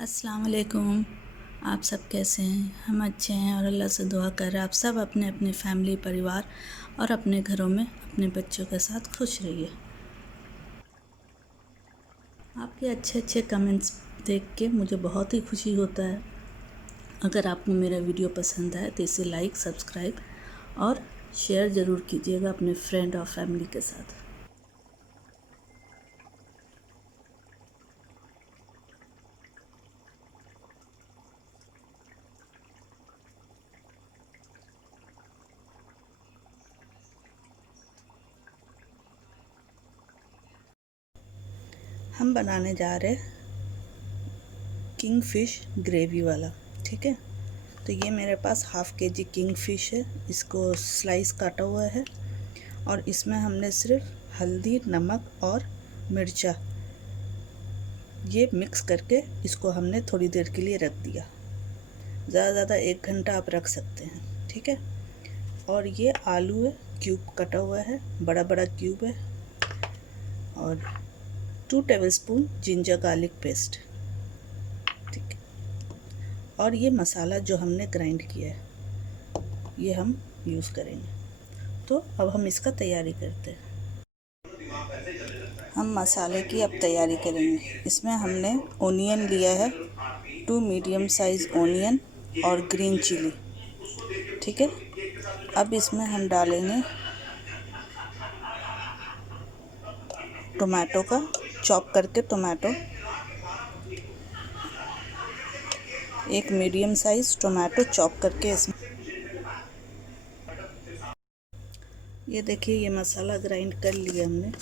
अस्सलाम वालेकुम। आप सब कैसे हैं? हम अच्छे हैं और अल्लाह से दुआ कर रहे हैं आप सब अपने अपने फैमिली, परिवार और अपने घरों में अपने बच्चों के साथ खुश रहिए। आपके अच्छे अच्छे कमेंट्स देख के मुझे बहुत ही खुशी होता है। अगर आपको मेरा वीडियो पसंद आए तो इसे लाइक, सब्सक्राइब और शेयर ज़रूर कीजिएगा अपने फ्रेंड और फैमिली के साथ। हम बनाने जा रहे किंग फिश ग्रेवी वाला। ठीक है, तो ये मेरे पास हाफ़ के जी किंग फिश है। इसको स्लाइस काटा हुआ है और इसमें हमने सिर्फ हल्दी, नमक और मिर्चा ये मिक्स करके इसको हमने थोड़ी देर के लिए रख दिया। ज़्यादा 1 घंटा आप रख सकते हैं। ठीक है, और ये आलू है, क्यूब कटा हुआ है, बड़ा बड़ा क्यूब है, और 2 टेबलस्पून जिंजर गार्लिक पेस्ट। ठीक है, और ये मसाला जो हमने ग्राइंड किया है ये हम यूज़ करेंगे। तो अब हम इसका तैयारी करते हैं। हम मसाले की अब तैयारी करेंगे। इसमें हमने ओनियन लिया है, 2 मीडियम साइज़ ओनियन और ग्रीन चिली। ठीक है, अब इसमें हम डालेंगे टोमेटो का चॉप करके tomato, 1 medium size tomato chop करके इसमें। ये देखिए, ये मसाला ग्राइंड कर लिया हमने।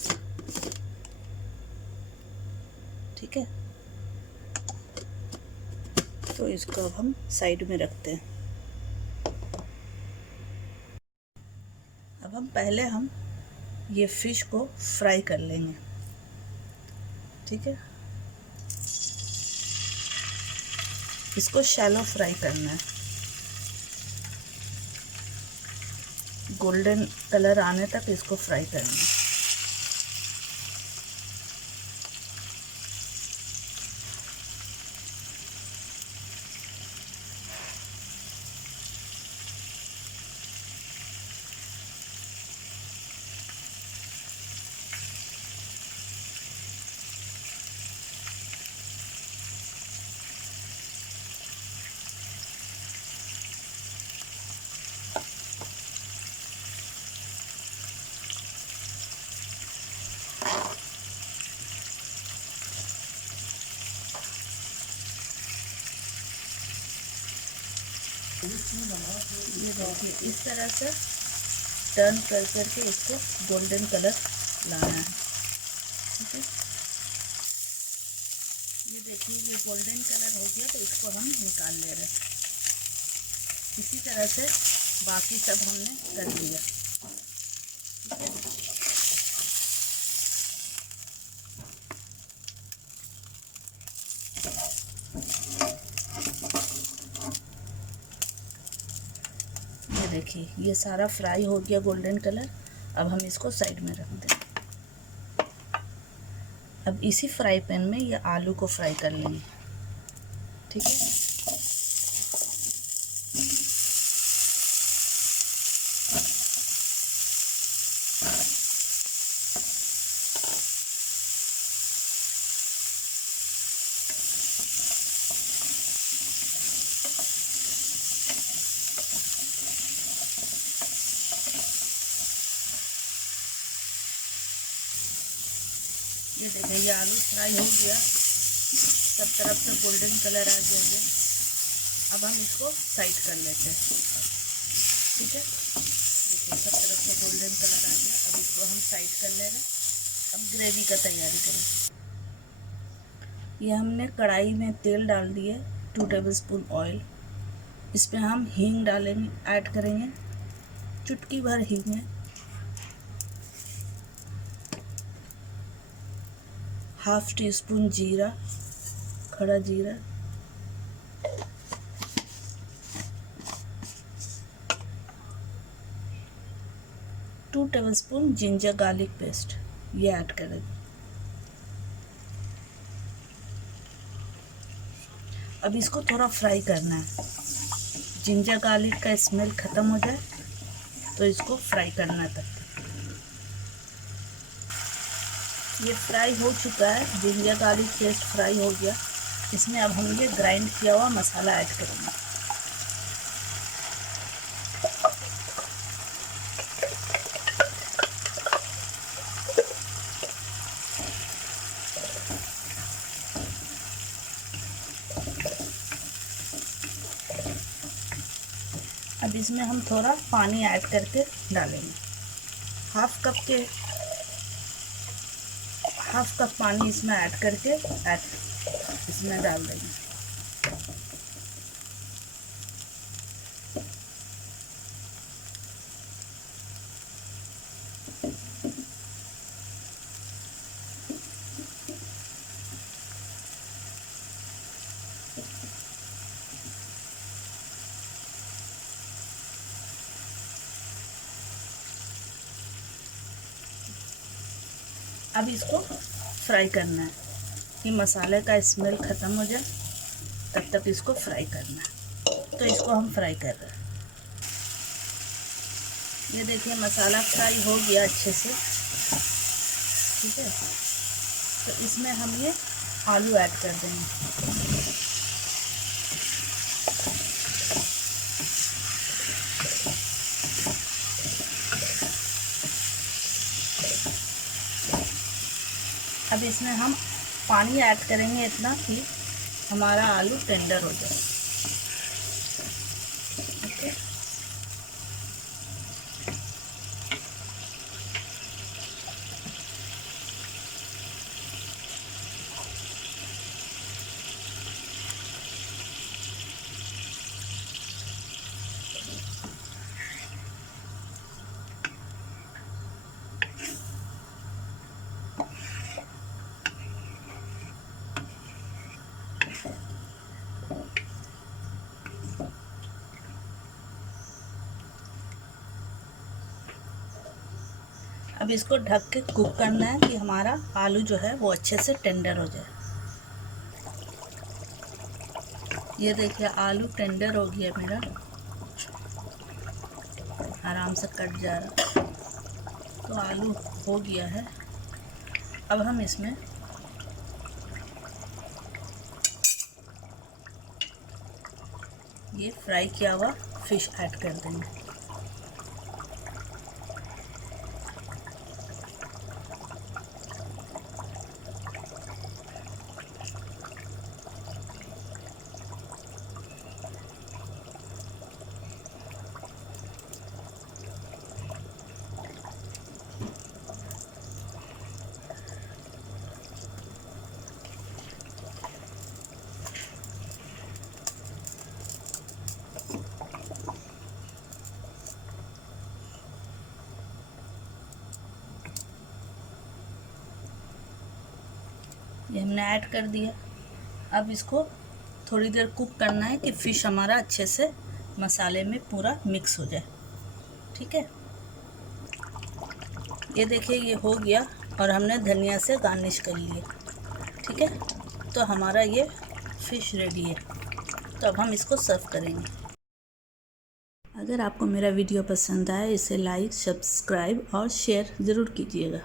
ठीक है, तो इसको अब हम साइड में रखते हैं। अब हम ये फ़िश को फ्राई कर लेंगे। ठीक है, इसको शैलो फ्राई करना है, गोल्डन कलर आने तक इसको फ्राई करना है। ये देखिए, इस तरह से टर्न कर करके इसको गोल्डन कलर लाना है। ठीक है, ये देखिए, ये गोल्डन कलर हो गया तो इसको हम निकाल ले रहे हैं। इसी तरह से बाकी सब हमने कर लिया। ठीक है, ये देखिए, ये सारा फ्राई हो गया गोल्डन कलर। अब हम इसको साइड में रख दें। अब इसी फ्राई पैन में ये आलू को फ्राई कर लेंगे। ठीक है, ये देखिए, ये आलू फ्राई हो गया, सब तरफ से गोल्डन कलर आ गया। अब हम इसको साइड कर लेते हैं। ठीक है, देखिए, सब तरफ से गोल्डन कलर आ गया। अब इसको हम साइड कर ले रहे हैं। अब ग्रेवी का तैयारी करें। ये हमने कढ़ाई में तेल डाल दिया, 2 टेबलस्पून ऑयल। इसमें हम हींग डालेंगे, ऐड करेंगे, चुटकी भर हींग है, हाफ टी स्पून जीरा, खड़ा जीरा, 2 टेबलस्पून जिंजर गार्लिक पेस्ट ये ऐड करें। अब इसको थोड़ा फ्राई करना है, जिंजर गार्लिक का स्मेल ख़त्म हो जाए तो इसको फ्राई करना है तब तक। ये फ्राई हो चुका है, जिंजर गार्लिक पेस्ट फ्राई हो गया। इसमें अब हम ये ग्राइंड किया हुआ मसाला ऐड करेंगे। अब इसमें हम थोड़ा पानी ऐड करके डालेंगे। हाफ कप पानी इसमें ऐड करके इसमें डाल देंगे। अब इसको फ्राई करना है कि मसाले का स्मेल ख़त्म हो जाए, तब तक इसको फ्राई करना है। तो इसको हम फ्राई कर रहे हैं। ये देखिए मसाला फ्राई हो गया अच्छे से, ठीक है। तो इसमें हम ये आलू ऐड कर देंगे। अब इसमें हम पानी ऐड करेंगे इतना कि हमारा आलू टेंडर हो जाए। ओके, अब इसको ढक के कुक करना है कि हमारा आलू जो है वो अच्छे से टेंडर हो जाए। ये देखिए आलू टेंडर हो गया मेरा, आराम से कट जा रहा। तो आलू हो गया है। अब हम इसमें ये फ्राई किया हुआ फिश ऐड कर देंगे। ये हमने ऐड कर दिया। अब इसको थोड़ी देर कुक करना है कि फ़िश हमारा अच्छे से मसाले में पूरा मिक्स हो जाए, ठीक है। ये देखिए ये हो गया और हमने धनिया से गार्निश कर लिया, ठीक है। तो हमारा ये फ़िश रेडी है। तो अब हम इसको सर्व करेंगे। अगर आपको मेरा वीडियो पसंद आए इसे लाइक, सब्सक्राइब और शेयर ज़रूर कीजिएगा।